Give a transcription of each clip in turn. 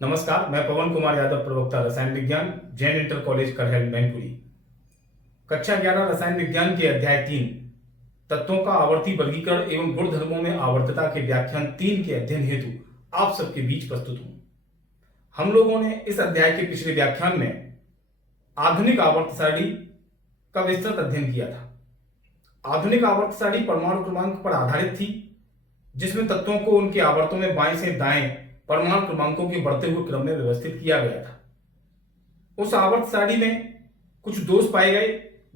नमस्कार, मैं पवन कुमार यादव, प्रवक्ता रसायन विज्ञान, जैन इंटर कॉलेज करहल मैनपुरी। कक्षा 11 रसायन विज्ञान के अध्याय 3 तत्वों का आवर्ती वर्गीकरण एवं गुणधर्मों में आवर्तता के व्याख्यान 3 के अध्ययन हेतु आप सबके बीच प्रस्तुत हूं। हम लोगों ने इस अध्याय के पिछले व्याख्यान में आधुनिक आवर्त सारणी का विस्तृत अध्ययन किया था। आधुनिक आवर्त सारणी परमाणु क्रमांक पर आधारित थी, जिसमें तत्वों को उनके आवर्तों में बाएं से दाएं परमाणु क्रमांकों के बढ़ते हुए क्रम में व्यवस्थित किया गया था। उस आवर्त सारणी में कुछ दोष पाए गए,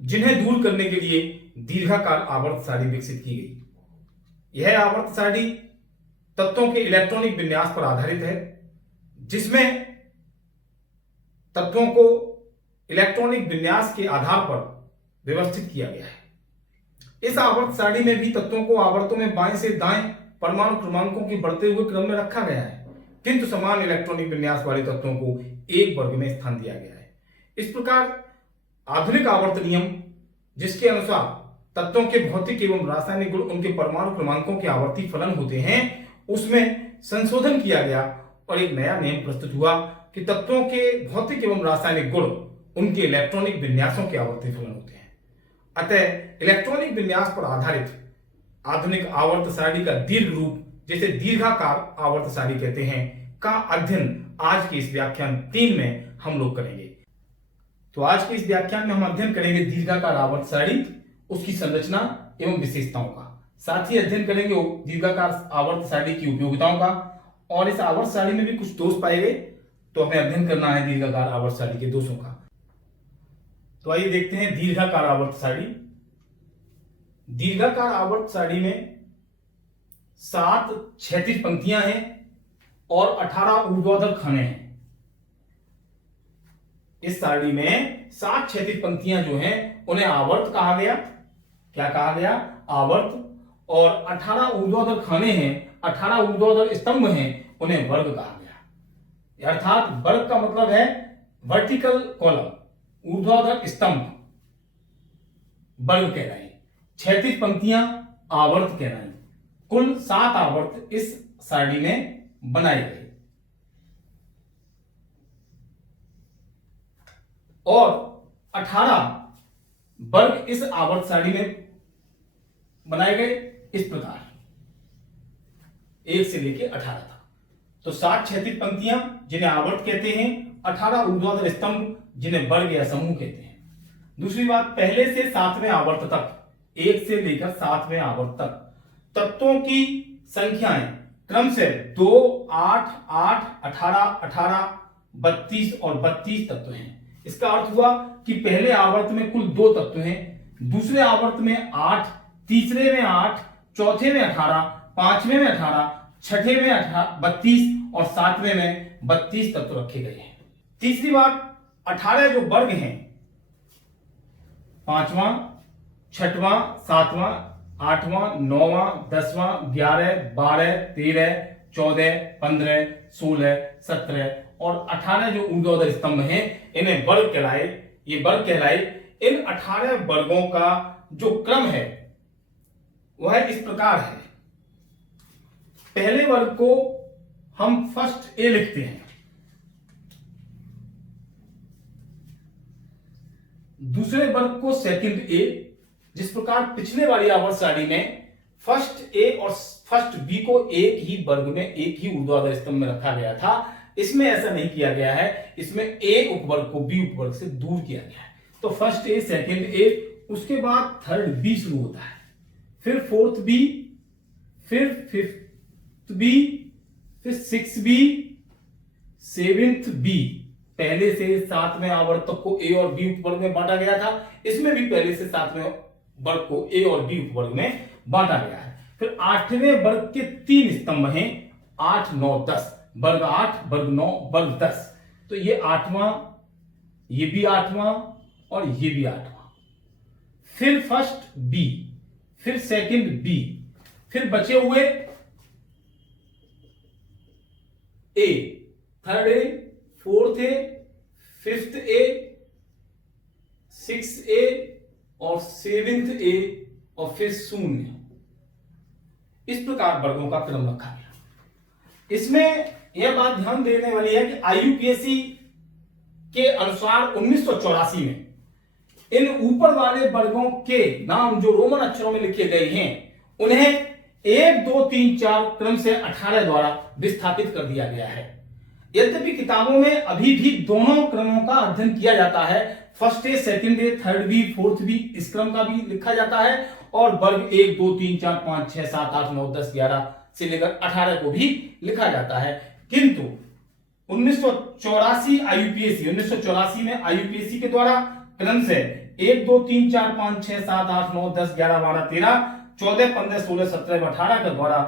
जिन्हें दूर करने के लिए दीर्घाकार आवर्त सारणी विकसित की गई। यह आवर्त सारणी तत्वों के इलेक्ट्रॉनिक विन्यास पर आधारित है, जिसमें तत्वों को इलेक्ट्रॉनिक विन्यास के आधार पर व्यवस्थित किया गया है। इस आवर्त सारणी में भी तत्वों को आवर्तों में बाएं से दाएं परमाणु क्रमांकों के बढ़ते हुए क्रम में रखा गया है, किंतु समान इलेक्ट्रॉनिक विन्यास वाले तत्वों को एक वर्ग में स्थान दिया गया है। इस प्रकार आधुनिक आवर्त नियम, जिसके अनुसार तत्वों के भौतिक एवं रासायनिक गुण उनके परमाणु क्रमांकों के आवर्ती फलन होते हैं, उसमें संशोधन किया गया और एक नया नियम प्रस्तुत हुआ कि तत्वों के भौतिक एवं रासायनिक गुण उनके इलेक्ट्रॉनिक विन्यासों के आवर्ती फलन होते हैं। अतः इलेक्ट्रॉनिक विन्यास पर आधारित आधुनिक आवर्त सारणी का दीर्घ रूप, जिसे दीर्घाकार आवर्त सारणी कहते हैं, का अध्ययन आज के इस व्याख्यान 3 में हम लोग करेंगे। तो आज के इस व्याख्यान में हम अध्ययन करेंगे दीर्घाकार आवर्त सारणी, उसकी संरचना एवं विशेषताओं का। साथ ही अध्ययन करेंगे दीर्घाकार आवर्त सारणी की उपयोगिताओं का, और इस आवर्त सारणी में भी कुछ दोष पाए गए, तो हमें अध्ययन करना है दीर्घाकार आवर्त सारणी के दोषों का। तो आइए देखते हैं दीर्घाकार आवर्त सारणी। दीर्घाकार आवर्त सारणी में 7 क्षैतिज पंक्तियां हैं और 18 ऊर्ध्वाधर खाने हैं। इस सारणी में 7 क्षैतिज पंक्तियां जो हैं, उन्हें आवर्त कहा गया। क्या कहा गया? आवर्त। और 18 ऊर्ध्वाधर खाने हैं, 18 ऊर्ध्वाधर स्तंभ हैं, उन्हें वर्ग कहा गया। अर्थात वर्ग का मतलब है वर्टिकल कॉलम, ऊर्ध्वाधर स्तंभ वर्ग कहलाए, क्षैतिज पंक्तियां आवर्त कहलाई। कुल 7 आवर्त इस सारणी में बनाए गए और 18 वर्ग इस आवर्त सारणी में बनाए गए। इस प्रकार 1 से लेकर 18 तक। तो 7 क्षैतिज पंक्तियां जिन्हें आवर्त कहते हैं, 18 ऊर्ध्वाधर स्तंभ जिन्हें वर्ग या समूह कहते हैं। दूसरी बात, पहले से 7वें आवर्त तक, 1 से लेकर 7वें आवर्त तक तत्वों की संख्याएं क्रम से 2, 8, 8, 18, 18, 32 और 32 तत्व हैं। इसका अर्थ हुआ कि पहले आवर्त में कुल 2 तत्व हैं, दूसरे आवर्त में 8, तीसरे में 8, चौथे में 18, पांचवें में 18, छठे में 32 और 7वें में 32 तत्व रखे गए हैं। तीसरी बात, 18 जो वर्ग हैं, 5वां, 6वां, 7वां, 8वां, 9वां, 10वां, 11, 12, 13, 14, 15, 16, 17 और 18 जो ऊर्ध्वाधर स्तंभ हैं, इन्हें वर्ग कहलाए। ये वर्ग कहलाए। इन 18 वर्गों का जो क्रम है वह इस प्रकार है। पहले वर्ग को हम फर्स्ट ए लिखते हैं, दूसरे वर्ग को सेकंड ए। जिस प्रकार पिछले वाली आवर्त सारणी में फर्स्ट ए और फर्स्ट बी को एक ही वर्ग में, एक ही ऊर्ध्वाधर स्तंभ में रखा गया था, इसमें ऐसा नहीं किया गया है। इसमें ए उपवर्ग को बी उपवर्ग से दूर किया गया है। तो फर्स्ट ए, सेकंड ए, उसके बाद थर्ड बी शुरू होता है, फिर फोर्थ बी, फिर फिफ्थ बी, फिर सिक्स बी, सेवेंथ बी। पहले से 7वें आवर्त तक को ए और बी उपवर्ग में बांटा गया था, इसमें भी पहले से 7वें वर्ग को ए और बी उपवर्ग में बांटा गया है। फिर 8वें वर्ग के 3 स्तंभ हैं, 8, 9, 10। वर्ग 8, वर्ग 9, वर्ग 10। तो ये 8वां, ये भी 8वां और ये भी 8वां। फिर फर्स्ट बी, फिर सेकंड बी, फिर बचे हुए A, third A, fourth A, fifth A, six A और सेवेंथ ए और फिर 0। इस प्रकार वर्गों का क्रम रखा गया। इसमें यह बात ध्यान देने वाली है कि आईयूपीएसी के अनुसार 1984 में इन ऊपर वाले वर्गों के नाम जो रोमन अक्षरों में लिखे गए हैं उन्हें 1, 2, 3, 4 क्रम से 18 द्वारा विस्थापित कर दिया गया है। यद्यपि किताबों में अभी भी दोनों क्रमों का अध्ययन किया जाता है, first A, second A, third B, fourth B, इस क्रम का भी लिखा जाता है और वर्ग 1, 2, 3, 4, 5, 6, 7, 8, 9, 10, 11 से लेकर 18 को भी लिखा जाता है। किंतु 1984 में आईयूपीएसी के द्वारा क्रम से 1, 2, 3, 4, 5, 6, 7, 8, 9, 10, 11, 12, 13, 14, 15, 16, 17, 18 के द्वारा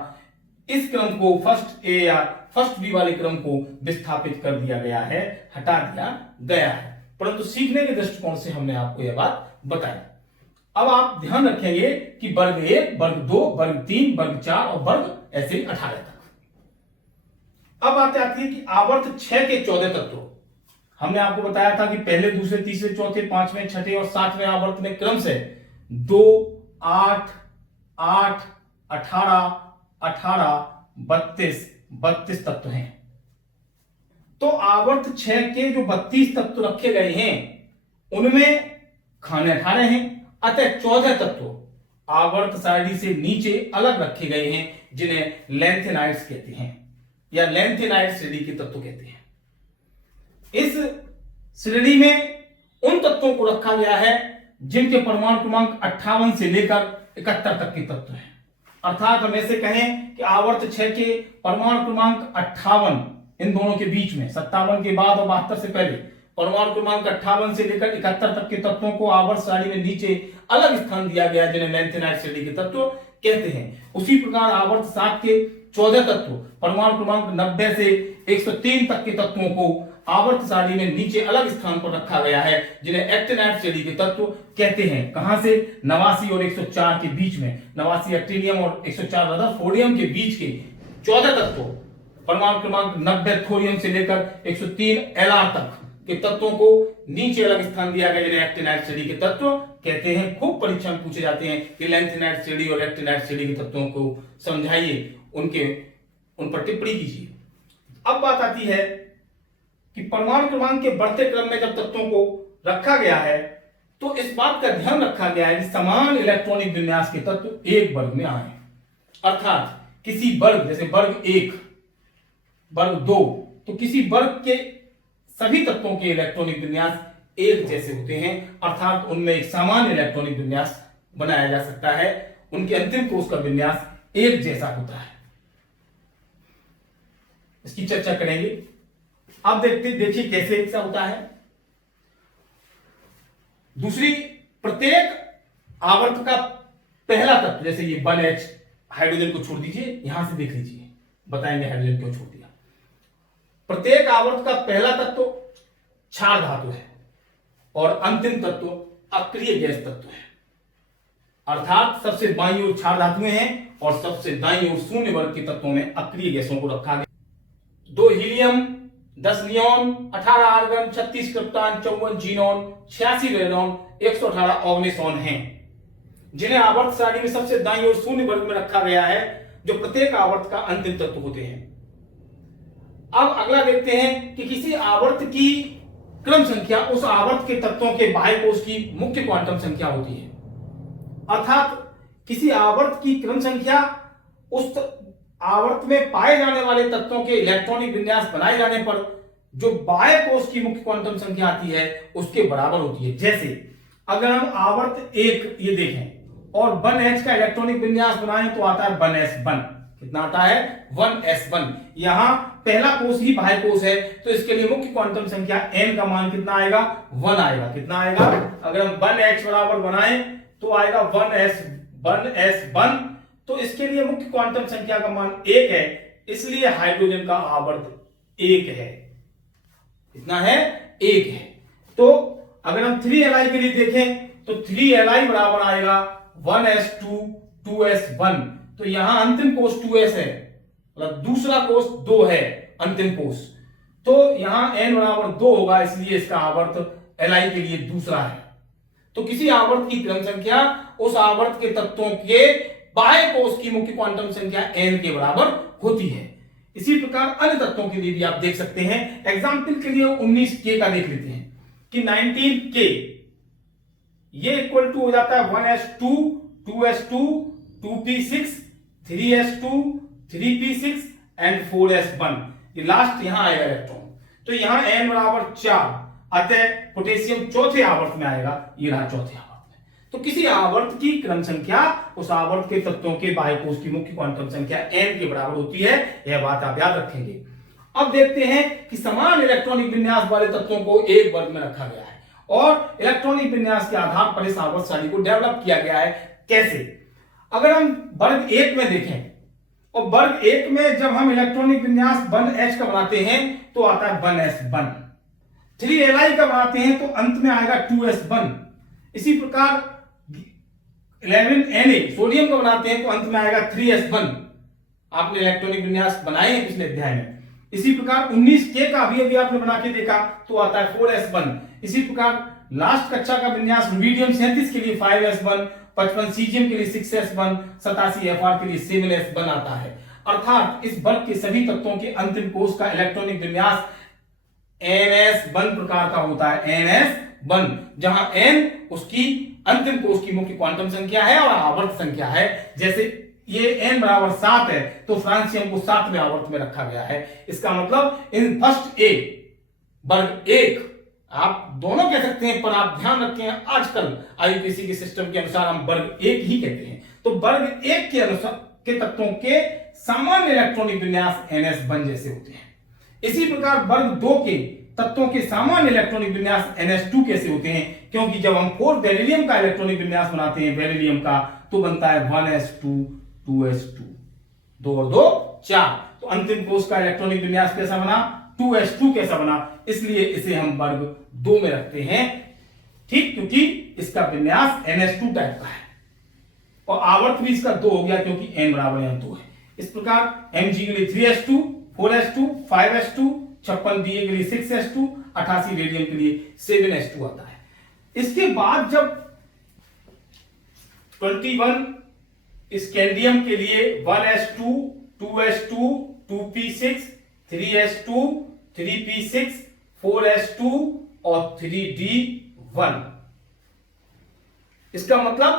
इस क्रम को फर्स्ट ए या फर्स्ट बी वाले क्रम को विस्थापित कर दिया गया है, हटा दिया गया है। परंतु सीखने के दृष्टिकोण से हमने आपको यह बात बताई। अब आप ध्यान रखेंगे कि वर्ग 1, वर्ग 2, वर्ग 3, वर्ग 4 और वर्ग ऐसे 18 तक। अब बात आती है कि आवर्त 6 के 14 तत्व। हमने आपको बताया था कि पहले, दूसरे, तीसरे, चौथे, पांचवें, छठे और सातवें आवर्त में क्रम से 2, 8, 8, 18, 18, 32 तत्व हैं। तो आवर्त 6 के जो 32 तत्व रखे गए हैं उनमें खाने 18 हैं, अतः 14 तत्व आवर्त सारणी से नीचे अलग रखे गए हैं जिन्हें लेंथेनाइड्स कहते हैं या लेंथेनाइड श्रेणी के तत्व कहते हैं। इस श्रेणी में उन तत्वों को रखा गया है जिनके परमाणु क्रमांक 58 से लेकर 71 तक के तत्व हैं। अर्थात हम ऐसे कहें कि आवर्त 6 के परमाणु क्रमांक 58 इन दोनों के बीच में 57 के बाद और 72 से पहले परमाणु क्रमांक 58 से लेकर 71 तक के तत्वों को आवर्त सारणी में नीचे अलग स्थान दिया गया जिन्हें लेंथेनाइड श्रेणी के तत्व कहते हैं। उसी प्रकार आवर्त 7 के 14 तत्व परमाणु क्रमांक 90 से 103 तक के तत्वों को आवर्त सारणी में नीचे अलग स्थान पर रखा गया है जिन्हें एक्टिनाइड श्रेणी के तत्व कहते हैं। कहां से? 89 और 104 के बीच में, 89 एक्टिनियम और 104 रदरफोर्डियम के बीच के 14 तत्व परमाणु क्रमांक 90 थोरियम से लेकर 103 एलआर तक के तत्वों को नीचे अलग स्थान दिया गया जिन्हें एक्टिनाइड श्रेणी के तत्व कहते हैं। खूब परीक्षा में पूछे जाते हैं कि लेंथेनाइड श्रेणी और एक्टिनाइड श्रेणी के तत्वों को समझाइए, उन पर टिप्पणी कीजिए। अब बात आती है कि परमाणु क्रमांक के बढ़ते क्रम में जब तत्वों को रखा गया है तो इस बात का ध्यान रखा गया है कि समान इलेक्ट्रॉनिक विन्यास के तत्व एक वर्ग में आए। अर्थात किसी वर्ग, जैसे वर्ग 1, वर्ग 2, तो किसी वर्ग के सभी तत्वों के इलेक्ट्रॉनिक विन्यास एक जैसे होते हैं, अर्थात उनमें एक समान इलेक्ट्रॉनिक विन्यास बनाया जा सकता है, उनके अंतिम कोष का विन्यास एक जैसा होता है। इसकी चर्चा करेंगे। अब देखिए कैसे ऐसा होता है। दूसरी, प्रत्येक आवर्त का पहला तत्व, जैसे ये 1H, हाइड्रोजन को छोड़ दीजिए, यहां से देख लीजिए, बताएंगे हाइड्रोजन क्यों छोड़ दिया। प्रत्येक आवर्त का पहला तत्व क्षार धातु है और अंतिम तत्व अक्रिय गैस तत्व है। अर्थात सबसे बाईं ओर क्षार धातुएं हैं और सबसे दाईं ओर शून्य वर्ग के तत्वों में अक्रिय गैसों को रखा गया। 2 helium, 10 neon, 18 argon, 36 krypton, 54 xenon, 86 radon, 118 ऑर्गेनोन हैं जिन्हें आवर्त सारणी में सबसे दाईं ओर शून्य वर्ग में रखा गया है, जो प्रत्येक आवर्त का अंतिम तत्व होते हैं। अब अगला देखते हैं कि किसी आवर्त की क्रम संख्या उस आवर्त के तत्वों के बाह्य कोष की मुख्य क्वांटम संख्या होती है। अर्थात किसी आवर्त की क्रम संख्या उस आवर्त में पाए जाने वाले तत्वों के इलेक्ट्रॉनिक विन्यास बनाए जाने पर जो बाह्य कोष की मुख्य क्वांटम संख्या आती है उसके बराबर होती है। जैसे अगर हम आवर्त 1 ये देखें और 1H का इलेक्ट्रॉनिक विन्यास बनाएं तो आता है 1s1। कितना आता है? 1s1। यहां पहला कोष ही बाह्य कोष है तो इसके लिए मुख्य क्वांटम संख्या n का मान कितना आएगा? 1 आएगा। कितना आएगा? अगर हम 1H बराबर बनाएं तो आएगा 1s1। तो इसके लिए मुख्य क्वांटम संख्या का मान 1 है, इसलिए हाइड्रोजन का आवर्त 1 है। कितना है? 1 है। तो अगर हम 3Li के लिए देखें तो 3Li बराबर आएगा 1s2 2s1। तो यहां अंतिम कोष 2s है, मतलब दूसरा कोष 2 है अंतिम कोष, तो यहां n बराबर 2 होगा, इसलिए इसका आवर्त Li के लिए दूसरा है। तो किसी आवर्त की क्रम संख्या उस आवर्त के तत्वों के बाह्य कोष की मुख्य क्वांटम संख्या n के बराबर होती है। इसी प्रकार अन्य तत्वों के लिए भी आप देख सकते हैं। एग्जाम्पल के लिए 19K का देख लेते हैं कि 19K ये इक्वल टू हो जाता है 1s2 2s2 2p6 3s2 3p6 and 4s1। ये लास्ट यहां आएगा इलेक्ट्रॉन, तो यहां n बराबर 4, अतः पोटेशियम चौथे आवर्त में आएगा। ये रहा चौथे आवर्त में। तो किसी आवर्त की क्रम संख्या उस आवर्त के तत्वों के बाह्य कोश की मुख्य क्वांटम संख्या n के बराबर होती है। यह बात आप याद रखेंगे। अब देखते हैं कि समान इलेक्ट्रॉनिक विन्यास वाले तत्वों को एक वर्ग में रखा गया है और इलेक्ट्रॉनिक विन्यास के आधार पर इस आवर्त सारणी को डेवलप किया गया है। कैसे? अगर हम वर्ग 1 में देखें, और वर्ग 1 में जब हम इलेक्ट्रॉनिक विन्यास 1s का बनाते हैं तो आता है 1s1। 3li का बनाते हैं तो अंत में आएगा 2s1। इसी प्रकार 11Na सोडियम का बनाते हैं तो अंत में आएगा 3s1। आपने इलेक्ट्रॉनिक विन्यास बनाए हैं पिछले अध्याय में। इसी प्रकार 19K का भी आपने बना के देखा तो आता है 4s1। इसी प्रकार लास्ट कक्षा का विन्यास रुबिडियम 37 के लिए 5s1, 55 सीजियम के लिए 6s1, 87 Fr के लिए 7s1 आता है। अर्थात इस वर्ग के सभी तत्वों के अंतिम कोश का इलेक्ट्रॉनिक विन्यास ns1 प्रकार का होता है। ns1 जहां n उसकी अंतिम कोश की मुख्य क्वांटम संख्या है और आवर्त संख्या है। जैसे ये n बराबर 7 है तो फ्रांसियम को 7वें आवर्त में रखा गया है। इसका मतलब इन फर्स्ट ए वर्ग 1 आप दोनों कह सकते हैं, पर आप ध्यान रखें आजकल आईयूपीएसी के सिस्टम के अनुसार हम वर्ग 1 ही कहते हैं। तो वर्ग 1 के अनुसार के तत्वों के सामान्य इलेक्ट्रॉनिक विन्यास ns1 जैसे होते हैं। इसी प्रकार वर्ग 2 के तत्वों के सामान्य इलेक्ट्रॉनिक विन्यास ns2 कैसे होते हैं? क्योंकि जब हम 4 बेरिलियम का इलेक्ट्रॉनिक विन्यास बनाते हैं बेरिलियम का तो बनता है 1s2 2s2, 2 और 2 4। तो अंतिम कोश का इलेक्ट्रॉनिक विन्यास कैसा बना? 2s2 कैसा बना? इसलिए इसे हम वर्ग 2 में रखते हैं, ठीक, क्योंकि इसका विन्यास ns2 टाइप का है और आवर्त भी इसका 2 हो गया क्योंकि n बराबर यहां 2 है। इस प्रकार Mg के लिए 3s2 4s2 5s2, 56 Da के लिए 6s2, 88 रेडियम के लिए 7s2 आता है। इसके बाद जब 21 स्कैंडियम के लिए 1s2 2s2 2p6 3s2 3p6 4s2 और 3d1, इसका मतलब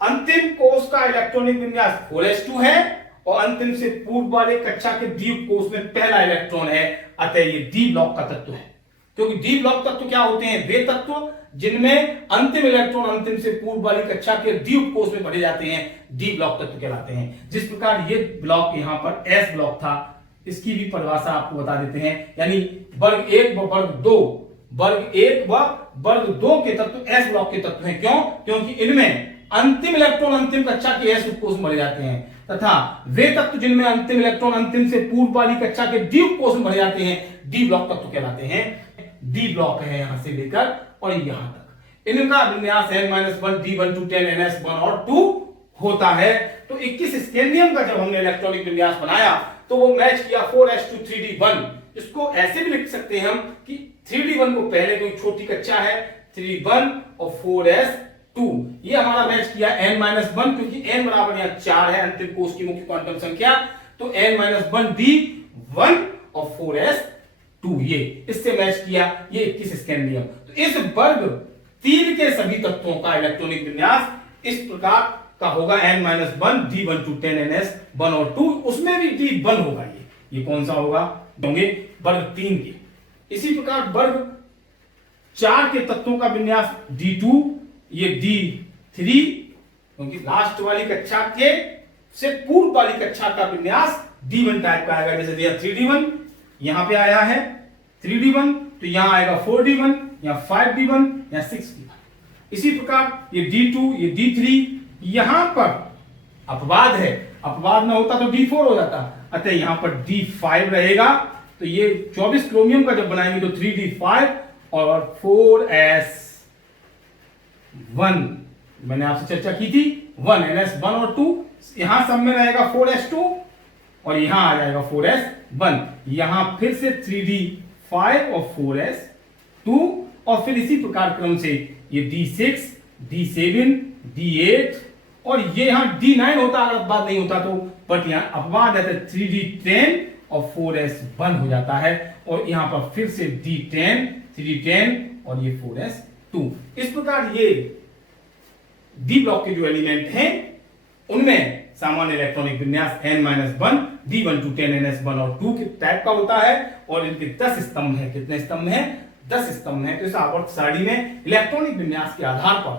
अंतिम कोश का इलेक्ट्रॉनिक विन्यास 4s2 है और अंतिम से पूर्व वाले कक्षा के डी कोश में पहला इलेक्ट्रॉन है। अतः ये डी ब्लॉक का तत्व है। क्योंकि डी ब्लॉक तत्व क्या होते हैं? वे तत्व जिनमें अंतिम इलेक्ट्रॉन अंतिम से पूर्व वाली कक्षा के डी कोश में भरे जाते हैं, डी ब्लॉक तत्व कहलाते हैं। जिस प्रकार ये ब्लॉक यहां पर एस ब्लॉक था, इसकी भी परिभाषा आपको बता देते हैं। यानी वर्ग 1 व वर्ग 2, वर्ग 1 व वर्ग 2 के तत्व एस ब्लॉक के तत्व हैं। क्यों? क्योंकि इनमें अंतिम इलेक्ट्रॉन अंतिम कक्षा के एस उपकोष में भरे जाते हैं तथा वे तत्व जिनमें अंतिम इलेक्ट्रॉन अंतिम से पूर्व वाली कक्षा के डी उपकोष में भरे जाते हैं, डी ब्लॉक तत्व कहलाते हैं। डी ब्लॉक है यहां से लेकर और यहां तक। इनका विन्यास n-1 d1 to 10 ns1 और 2 होता है। तो 21 स्कैंडियम का जब हमने इलेक्ट्रॉनिक विन्यास बनाया तो वो मैच किया 4s2 3d1। इसको ऐसे भी लिख सकते हैं हम कि 3d1 को पहले कोई छोटी कक्षा है 3d1 और 4s2, ये हमारा मैच किया n-1 क्योंकि n बराबर यहां 4 है अंतिम कोश की मुख्य क्वांटम संख्या। तो n-1 d1 और 4s2 ये इससे मैच किया ये 21 स्कैंडियम। तो इस वर्ग 3 के सभी तत्वों का इलेक्ट्रॉनिक विन्यास इस प्रकार का होगा n-1 d1 to 10 ns1 और 2, उसमें भी d1 होगा। ये कौन सा होगा? होंगे वर्ग 3 के। इसी प्रकार वर्ग 4 के तत्वों का विन्यास d2, ये d3, क्योंकि लास्ट वाली कक्षा के से पूर्व वाली कक्षा का विन्यास d1 टाइप का आएगा। जैसे दिया 3d1 यहां पे आया है 3d1, तो यहां आएगा 4d1, यहां 5d1, यहां 6d1। इसी प्रकार ये d2, ये d3, यहां पर अपवाद है, अपवाद ना होता तो d4 हो जाता, अतः यहां पर d5 रहेगा। तो ये 24 क्रोमियम का जब बनाएंगे तो 3d5 और 4s1, मैंने आपसे चर्चा की थी 1 ns1 और 2, यहां सब में रहेगा 4s2 और यहां आ जाएगा 4s1। यहां फिर से 3d5 और 4s2 और फिर इसी प्रकार क्रम से ये d6 d7 d8 और ये यहां d9 होता अगर अपवाद नहीं होता तो, बट यहां अपवाद है 3d10 और 4s1 हो जाता है, और यहां पर फिर से D10 310 और ये 4s2। इस प्रकार ये डी ब्लॉक के जो एलिमेंट हैं उनमें सामान्य इलेक्ट्रॉनिक विन्यास n-1 D1 to 10 ns1 और 2 के टाइप का होता है, और इनके 10 स्तंभ हैं। कितने स्तंभ हैं? 10 स्तंभ हैं। तो इस आवर्त सारणी में इलेक्ट्रॉनिक विन्यास के आधार पर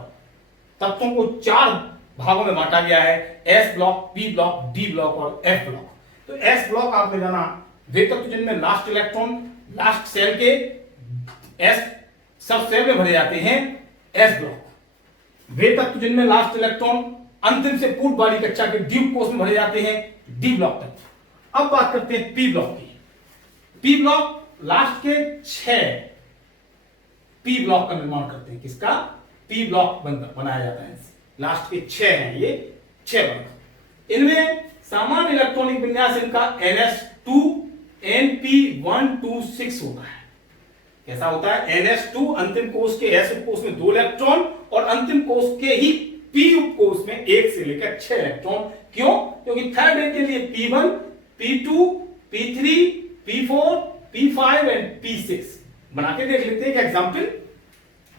तत्वों को 4 भागों में बांटा गया है, S block, P block, D block और एफ ब्लॉक। तो एस ब्लॉक आपने जाना वे तत्व जिनमें लास्ट इलेक्ट्रॉन लास्ट सेल के एस सब सेल में भरे जाते हैं, एस ब्लॉक। वे तत्व जिनमें लास्ट इलेक्ट्रॉन अंतिम से पूर्व वाली कक्षा के डी कोष में भरे जाते हैं, डी ब्लॉक तत्व। अब बात करते हैं पी ब्लॉक की। पी ब्लॉक लास्ट के 6 पी ब्लॉक का निर्माण करते हैं। किसका? पी ब्लॉक बनाया जाता है। लास्ट के 6 हैं ये 6 वर्ग। इनमें सामान्य इलेक्ट्रॉनिक विन्यास इनका ns2 np126 होता है। कैसा होता है? ns2 अंतिम कोष के s उपकोष में 2 इलेक्ट्रॉन और अंतिम कोष के ही p उपकोष में 1 से लेकर 6 इलेक्ट्रॉन। क्यों? क्योंकि थर्ड ए के लिए p1 p2 p3 p4 p5 and p6 बना के देख लेते हैं एक एग्जांपल।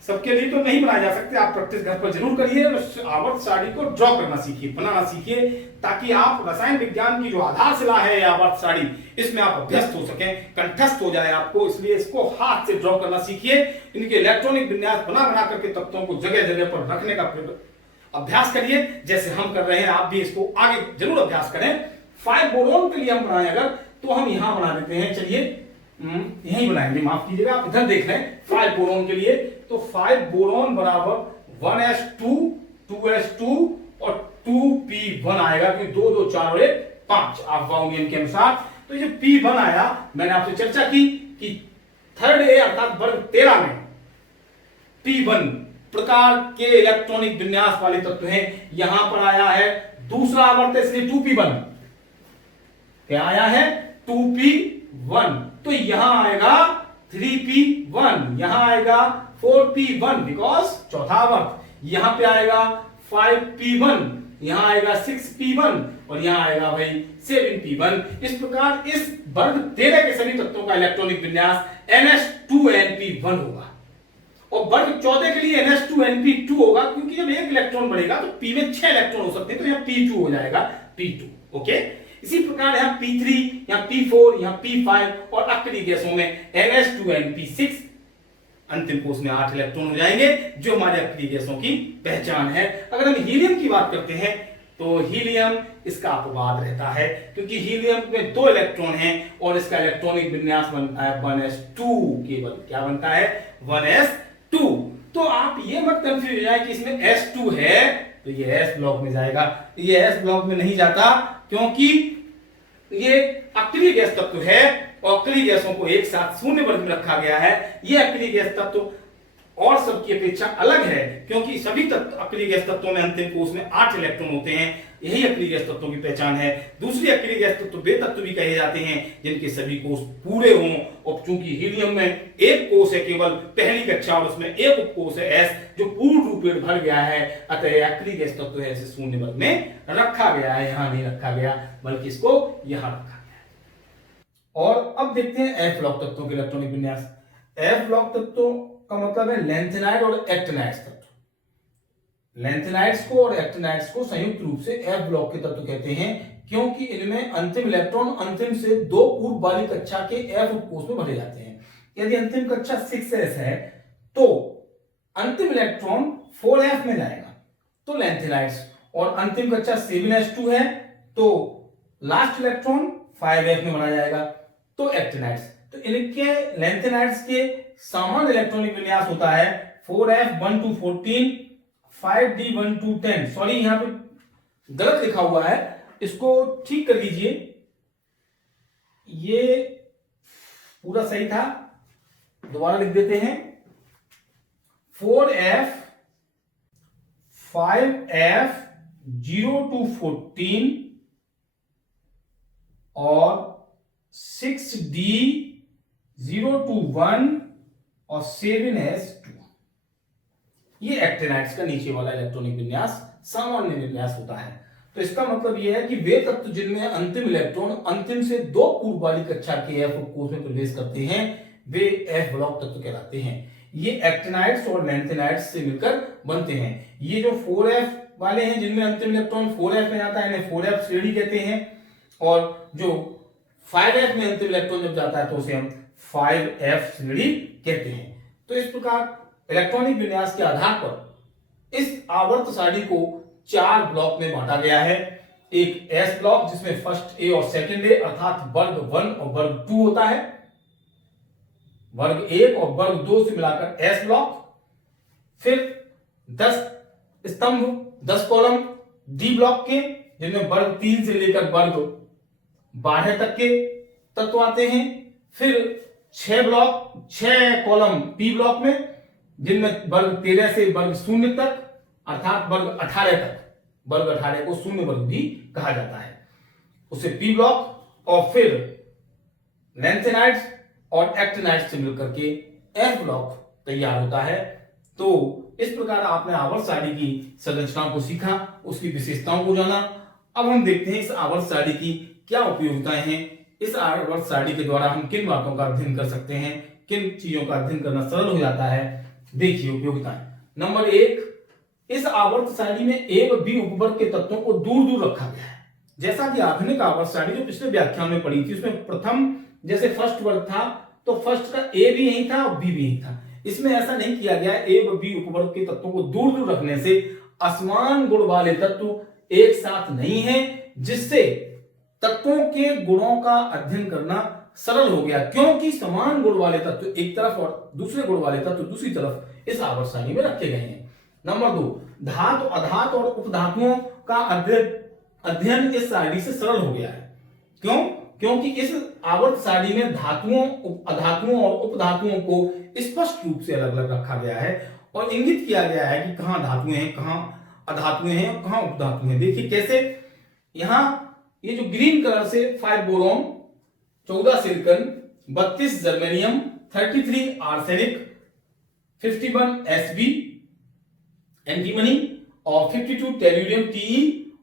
सबके लिए तो नहीं बनाया जा सकते, आप प्रैक्टिस घर पर जरूर करिए और आवर्त सारणी को ड्रॉ करना सीखिए, बनाना सीखिए, ताकि आप रसायन विज्ञान की जो आधारशिला है आवर्त सारणी, इसमें आप अभ्यस्त हो सकें, कंठस्थ हो जाए आपको। इसलिए इसको हाथ से ड्रॉ करना सीखिए। इनके इलेक्ट्रॉनिक विन्यास बना बना करके तत्वों को जगह जगह पर रखने का अभ्यास करिए, जैसे हम कर रहे हैं। आप भी इसको आगे जरूर अभ्यास करें। 5 बोरॉन के लिए हम बनाए अगर, तो हम यहां बना देते हैं। चलिए यहीं बनाएंगे, माफ कीजिएगा, आप इधर देख लें। 5 बोरॉन के लिए तो 5 बोरॉन बराबर 1s2 2s2 और 2p1 आएगा, क्योंकि 2 2 4 और 1 5 अफवाह नियम के अनुसार। तो ये p1 आया। मैंने आपसे चर्चा की कि थर्ड ए अर्थात वर्ग 13 में p1 प्रकार के इलेक्ट्रॉनिक विन्यास वाले तत्व हैं। यहां पर आया है दूसरा आवर्त, इसलिए 2p1 क्या आया है? 2p1। तो यहां आएगा 3p1, यहां आएगा 4p1 बिकॉज चौथा आवर्त। यहां पे आएगा 5p1, यहां आएगा 6p1 और यहां आएगा भाई 7p1। इस प्रकार इस वर्ग 13 के सभी तत्वों का इलेक्ट्रॉनिक विन्यास ns2np1 होगा, और वर्ग 14 के लिए ns2np2 होगा, क्योंकि जब एक इलेक्ट्रॉन बढ़ेगा तो p में 6 इलेक्ट्रॉन हो सकते हैं, तो यहां p2 हो जाएगा, p2। ओके। इसी प्रकार यहां p3, यहां p4, यहां p5 और अक्रिय गैसों में ns2np6 अंतिम कोष में 8 इलेक्ट्रॉन हो जाएंगे, जो हमारे अक्रिय गैसों की पहचान है। अगर हम हीलियम की बात करते हैं तो हीलियम इसका अपवाद रहता है, क्योंकि हीलियम में 2 इलेक्ट्रॉन हैं और इसका इलेक्ट्रॉनिक विन्यास बनता है 1s2 केवल। क्या बनता है? 1s2। तो आप ये मत कंफ्यूज हो जाए कि इसमें s2 है तो ये s ब्लॉक में जाएगा। ये s ब्लॉक में नहीं जाता, क्योंकि ये अक्रिय गैस तत्व है और अक्रिय गैसों को एक साथ शून्य वर्ग में रखा गया है। ये अक्रिय गैस तत्व और सबकी अपेक्षा अलग है, क्योंकि सभी तत्व अक्रिय गैस तत्वों में अंतिम कोष में 8 इलेक्ट्रॉन होते हैं। यही अक्रिय गैस तत्वों की पहचान है। दूसरी अक्रिय गैस तत्व वे तत्व भी कहे जाते हैं जिनके सभी कोष पूरे हों, और चूंकि हीलियम में एक कोष है केवल पहली कक्षा और उसमें एक उपकोष है S जो पूर्ण रूप में भर गया है, अतः अक्रिय गैस तत्व है इसे शून्य वर्ग में रखा गया है। यहां नहीं रखा गया, बल्कि इसको यहां रखा गया है। और अब देखते हैं F ब्लॉक तत्वों के इलेक्ट्रॉनिक विन्यास। F ब्लॉक तत्वों का मतलब है लैंथेनाइड और एक्टिनाइड्स तत्व। लैंथेनाइड्स को और एक्टिनाइड्स को संयुक्त रूप से F ब्लॉक के तत्व कहते हैं, क्योंकि इनमें अंतिम इलेक्ट्रॉन अंतिम से 2 पूर्व वाली कक्षा के F उपकोष में भरे जाते हैं। यदि अंतिम कक्षा 6s है तो अंतिम इलेक्ट्रॉन 4f में जाएगा, तो लैंथेनाइड्स, और अंतिम कक्षा 7s2 है तो लास्ट इलेक्ट्रॉन 5f में भरा जाएगा, तो एक्टिनाइड्स। तो इनके लैंथेनाइड्स के सामान्य इलेक्ट्रॉनिक विन्यास होता है 4f1 to 14 5d1 to 10। Sorry, यहां पे गलत लिखा हुआ है, इसको ठीक कर लीजिए। ये पूरा सही था, दोबारा लिख देते हैं। 4f 5f 0 to 14 और 6d 0 to 1 और 7s2। ये एक्टिनाइड्स का नीचे वाला इलेक्ट्रॉनिक विन्यास सामान्य विन्यास होता है। तो इसका मतलब यह है कि वे तत्व जिनमें अंतिम इलेक्ट्रॉन अंतिम से 2 पूर्व वाली कक्षा के एफ कोष में प्रवेश करते हैं वे एफ ब्लॉक तत्व कहलाते हैं। ये एक्टिनाइड्स और लैंथेनाइड्स से मिलकर बनते हैं। ये जो 4f वाले हैं जिनमें अंतिम इलेक्ट्रॉन 4f में जाता है इन्हें 4f श्रेणी कहते हैं, और जो 5f में अंतिम इलेक्ट्रॉन जब जाता है तो उसे हम 5f श्रेणी कहते हैं। तो इस प्रकार इलेक्ट्रॉनिक विन्यास के आधार पर इस आवर्त सारणी को 4 ब्लॉक में बांटा गया है। एक एस ब्लॉक जिसमें फर्स्ट ए और सेकंड ए अर्थात वर्ग 1 और वर्ग 2 होता है, वर्ग 1 और वर्ग 2 से मिलाकर एस ब्लॉक। फिर 10 स्तंभ 10 कॉलम डी ब्लॉक के जिनमें वर्ग 3 से लेकर वर्ग 12 तक के तत्व आते हैं। फिर 6 कॉलम पी ब्लॉक में जिनमें वर्ग 13 से वर्ग 0 तक अर्थात वर्ग 18 तक, वर्ग 18 को शून्य वर्ग भी कहा जाता है, उसे पी ब्लॉक। और फिर लैंथेनाइड्स और एक्टिनाइड्स से मिलकर के एफ ब्लॉक तैयार होता है। तो इस प्रकार आपने आवर्त सारणी की संरचना को सीखा, उसकी विशेषताओं को जाना। अब हम देखते हैं इस आवर्त सारणी की क्या उपयोगिताएं हैं, इस आवर्त सारणी के द्वारा हम किन बातों का अध्ययन कर सकते हैं, किन चीजों का अध्ययन करना सरल हो जाता है। देखिए उपयोगिताएं। नंबर 1, इस आवर्त सारणी में ए व बी उपवर्ग के तत्वों को दूर दूर रखा गया है। जैसा कि आधुनिक आवर्त सारणी जो पिछले व्याख्यान में पढ़ी थी उसमें प्रथम जैसे फर्स्ट वर्ग था तो फर्स्ट का ए भी यही था और बी भी यही था। इसमें ऐसा नहीं किया गया। ए व बी उपवर्ग के तत्वों को दूर दूर रखने से असमान गुण वाले तत्व एक साथ नहीं है, जिससे तत्वों के गुणों का अध्ययन करना सरल हो गया, क्योंकि समान गुण वाले तत्व एक तरफ और दूसरे गुण वाले तत्व दूसरी तरफ इस आवर्त सारणी में रखे गए हैं। नंबर 2, धातु अधातु और उपधातुओं का अध्ययन इस सारणी से सरल हो गया है। क्यों? क्योंकि इस आवर्त सारणी में धातुओं, अधातुओं और उपधातुओं को स्पष्ट रूप से अलग अलग रखा गया है और इंगित किया गया है कि कहां धातुएं हैं, कहां अधातुएं हैं और कहां उपधातुएं हैं। देखिए कैसे, यहां ये जो ग्रीन कलर से 5 boron, 14 silicon, 32 germanium, 33 arsenic, 51 SB antimony और 52 टेल्यूरियम टीई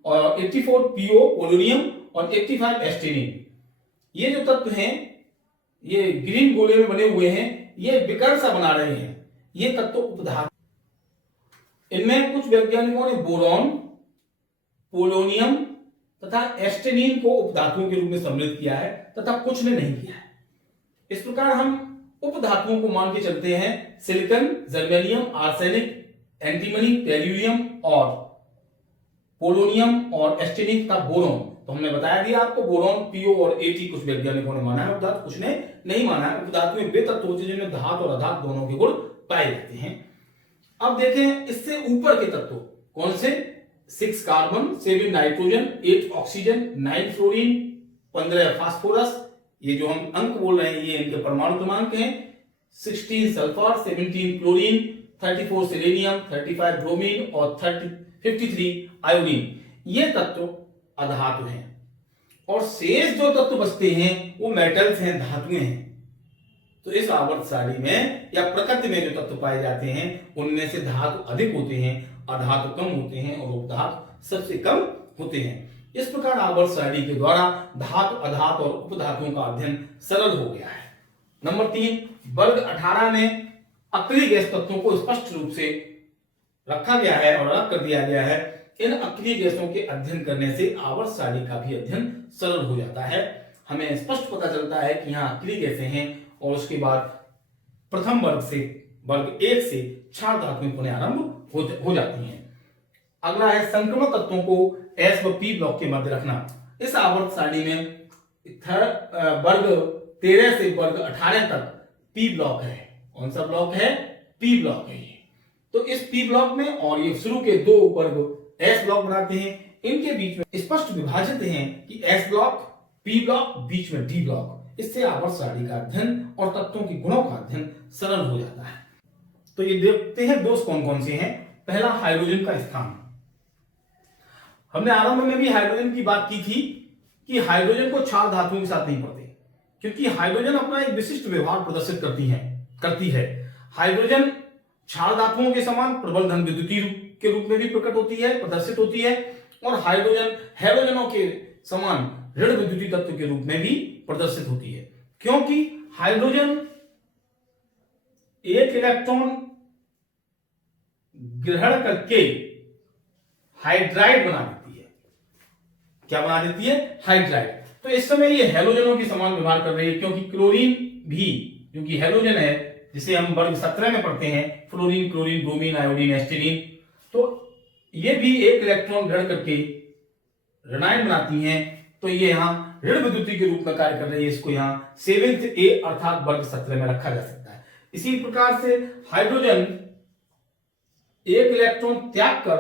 और 84 पीओ पोलोनियम और 85 एस्टेनिन, ये जो तत्व हैं ये ग्रीन गोले में बने हुए हैं, ये विकर्ण सा बना रहे हैं। ये तत्व उपधातु, इनमें कुछ वैज्ञानिकों ने बोरॉन, पोलोनियम तथा एस्टेनिन को उपधातुओं के रूप में सम्मिलित किया है तथा कुछ ने नहीं किया है। इस प्रकार हम उपधातुओं को मान के चलते हैं silicon, germanium, arsenic, antimony, tellurium और पोलोनियम और एस्टेनिन का बोरॉन। तो हमने बताया दिया आपको, बोरॉन, पीओ और एटी कुछ वैज्ञानिकों ने माना है उपधातु, कुछ ने नहीं माना है। उपधातु में वे तत्व होते हैं जिनमें धातु और अधातु दोनों के गुण पाए जाते हैं। अब देखें इससे ऊपर के तत्व कौन से, 6 carbon, 7 nitrogen, 8 oxygen, 9 fluorine, 15 phosphorus, ये जो हम अंक बोल रहे हैं ये इनके परमाणु क्रमांक हैं। 16 सल्फर, 17 क्लोरीन, 34 सेलेनियम, 35 ब्रोमीन और 53 आयोडीन, ये तत्व अधातु हैं। और शेष जो तत्व बचते हैं वो मेटल्स हैं, धातुएं हैं। तो इस आवर्त सारणी में या प्रकृति में जो तत्व पाए जाते हैं उनमें से धातु अधिक होते हैं, अधातु कम होते हैं और उपधातु सबसे कम होते हैं। इस प्रकार आवर्त सारणी के द्वारा धातु, अधातु और उपधातुओं का अध्ययन सरल हो गया है। नंबर 3, वर्ग 18 में अक्रिय गैस तत्वों को स्पष्ट रूप से रखा गया है और अलग कर दिया गया है। इन अक्रिय गैसों के अध्ययन करने से आवर्त सारणी का भी अध्ययन सरल हो जाता है। हमें स्पष्ट पता चलता है कि यहाँ अक्रिय गैसें हैं और उसके बाद प्रथम वर्ग से, वर्ग 1 से क्षार धातुएं पुनः आरंभ हो जाती हैं। अगला है संक्रमण तत्वों को एस व पी ब्लॉक के मध्य रखना। इस आवर्त सारणी में वर्ग 13 से वर्ग 18 तक पी ब्लॉक है। कौन सा ब्लॉक है? पी ब्लॉक है ये। तो इस पी ब्लॉक में और ये शुरू के 2 वर्ग एस ब्लॉक बनाते हैं, इनके बीच में स्पष्ट विभाजित हैं कि एस ब्लॉक, पी ब्लॉक, बीच में डी ब्लॉक। इससे आवर्त सारणी का अध्ययन और तत्वों के गुणों का अध्ययन सरल हो जाता है। तो ये देखते हैं दोष कौन कौन से हैं। पहला, हाइड्रोजन का स्थान। हमने आरंभ में भी हाइड्रोजन की बात की थी कि हाइड्रोजन को क्षार धातुओं के साथ नहीं पढ़ते, क्योंकि हाइड्रोजन अपना एक विशिष्ट व्यवहार प्रदर्शित करती है। हाइड्रोजन क्षार धातुओं के समान प्रबल धन विद्युतीय के रूप में भी प्रकट होती है, प्रदर्शित होती है और हाइड्रोजन हैलोजनों के समान ऋण विद्युतीय तत्व के रूप में भी प्रदर्शित होती है, क्योंकि हाइड्रोजन एक इलेक्ट्रॉन ग्रहण करके हाइड्राइड बना देती है। क्या बना देती है? हाइड्राइड। तो इस समय ये हैलोजनों की समान व्यवहार कर रही है, क्योंकि क्लोरीन भी जो कि हैलोजन है, जिसे हम वर्ग 17 में पढ़ते हैं, फ्लोरीन, क्लोरीन, ब्रोमीन, आयोडीन, एस्टिलीन, तो ये भी एक इलेक्ट्रॉन ग्रहण करके ऋणायन बनाती हैं। तो ये यहां ऋण विद्युतीय के रूप में कार्य कर रही है। इसको यहां 7th A अर्थात वर्ग 17 में रखा जा सकता है। इसी प्रकार से हाइड्रोजन एक इलेक्ट्रॉन त्याग कर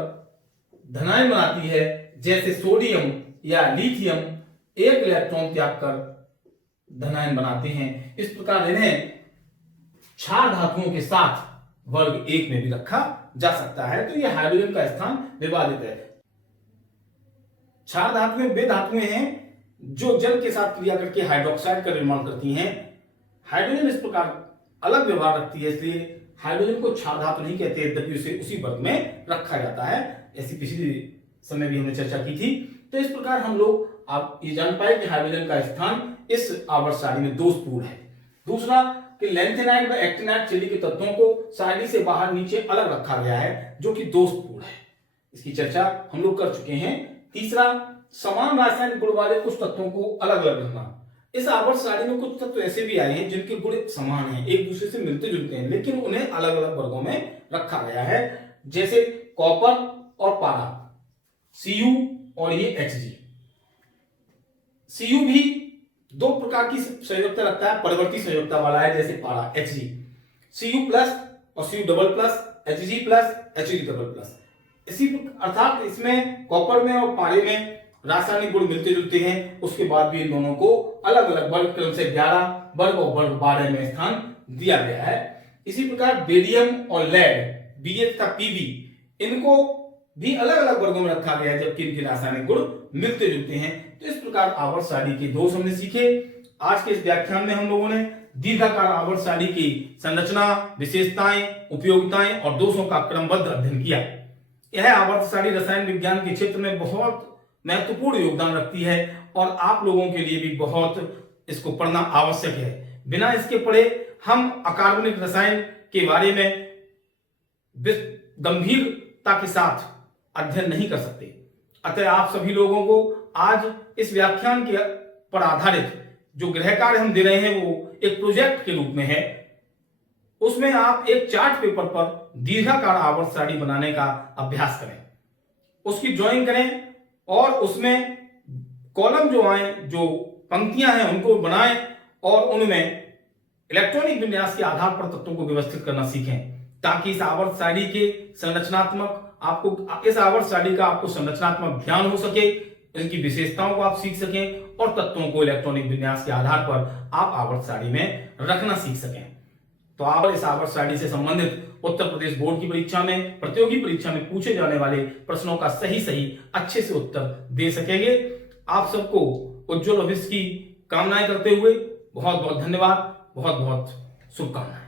धनायन बनाती है, जैसे सोडियम या लिथियम एक इलेक्ट्रॉन त्याग कर धनायन बनाते हैं। इस प्रकार इन्हें क्षार धातुओं के साथ वर्ग 1 में भी रखा जा सकता है। तो यह हाइड्रोजन का स्थान विवादित है। क्षार धातुएं वे धातुएं हैं जो जल के साथ क्रिया करके हाइड्रोक्साइड का निर्माण करती हैं। हाइड्रोजन इस प्रकार अलग व्यवहार रखती है, इसलिए हाइड्रोजन को क्षार धातु नहीं कहते, यद्यपि उसे उसी वर्ग में रखा जाता है। ऐसी पिछली समय भी हमने चर्चा की थी। तो इस प्रकार हम लोग आप ये जान पाए कि हाइड्रोजन का स्थान इस आवर्त सारणी में दोषपूर्ण है। दूसरा कि लैंथेनाइड व एक्टिनाइड श्रेणी के तत्वों को सारणी से बाहर नीचे अलग रखा गया है, जो कि दोषपूर्ण है। इसकी चर्चा हम लोग कर चुके हैं। तीसरा, समान रासायनिक गुण वाले कुछ तत्वों को अलग अलग रखना। इस आवर्त सारणी में कुछ तत्व ऐसे भी आए हैं जिनके गुण समान हैं, एक दूसरे से मिलते जुलते हैं, लेकिन उन्हें अलग अलग वर्गों में रखा गया है, जैसे कॉपर और पारा, Cu और ये Hg। Cu भी दो प्रकार की संयोजकता रखता है, परिवर्ती संयोजकता वाला है, जैसे पारा Hg। Cu प्लस और Cu double plus, Hg plus, Hg double plus. इसी अर्थात इसमें कॉपर में और पारे में रासायनिक गुण मिलते जुलते हैं, उसके बाद भी इन दोनों को अलग अलग वर्ग क्रम से 11 वर्ग और वर्ग 12 में स्थान दिया गया है। इसी प्रकार बेरियम और लेड, Ba तथा Pb, इनको भी अलग अलग वर्गों में रखा गया है, जबकि इनके रासायनिक गुण मिलते जुलते हैं। तो इस प्रकार आवर्त सारणी के दोष हमने सीखे। आज के इस व्याख्यान में हम लोगों ने दीर्घाकार आवर्त सारणी की संरचना, विशेषताएं, उपयोगिताएं और दोषों का क्रमबद्ध अध्ययन किया। यह आवर्त सारणी रसायन विज्ञान के क्षेत्र में बहुत महत्वपूर्ण योगदान रखती है और आप लोगों के लिए भी बहुत इसको पढ़ना आवश्यक है। बिना इसके पढ़े हम अकार्बनिक रसायन के बारे में गंभीरता के साथ अध्ययन नहीं कर सकते। अतः आप सभी लोगों को आज इस व्याख्यान के पर आधारित जो गृह कार्य हम दे रहे हैं वो एक प्रोजेक्ट के रूप में है। उसमें आप एक चार्ट पेपर पर दीर्घाकार आवर्त सारणी बनाने का अभ्यास करें, उसकी ड्राइंग करें और उसमें कॉलम जो आए, जो पंक्तियां हैं, उनको बनाएं और उनमें इलेक्ट्रॉनिक विन्यास के आधार पर तत्वों को व्यवस्थित करना सीखें, ताकि इस आवर्त सारणी के इस आवर्त सारणी का आपको संरचनात्मक ज्ञान हो सके, इनकी विशेषताओं को आप सीख सकें और तत्वों को इलेक्ट्रॉनिक विन्यास के आधार पर आप आवर्त सारणी में रखना सीख सकें। तो आप इस आवर्त सारणी से संबंधित उत्तर प्रदेश बोर्ड की परीक्षा में, प्रतियोगी परीक्षा में पूछे जाने वाले प्रश्नों का सही अच्छे से उत्तर दे सकेंगे। आप सबको उज्जवल भविष्य की कामनाएं करते हुए बहुत बहुत धन्यवाद, बहुत बहुत शुभकामनाएं।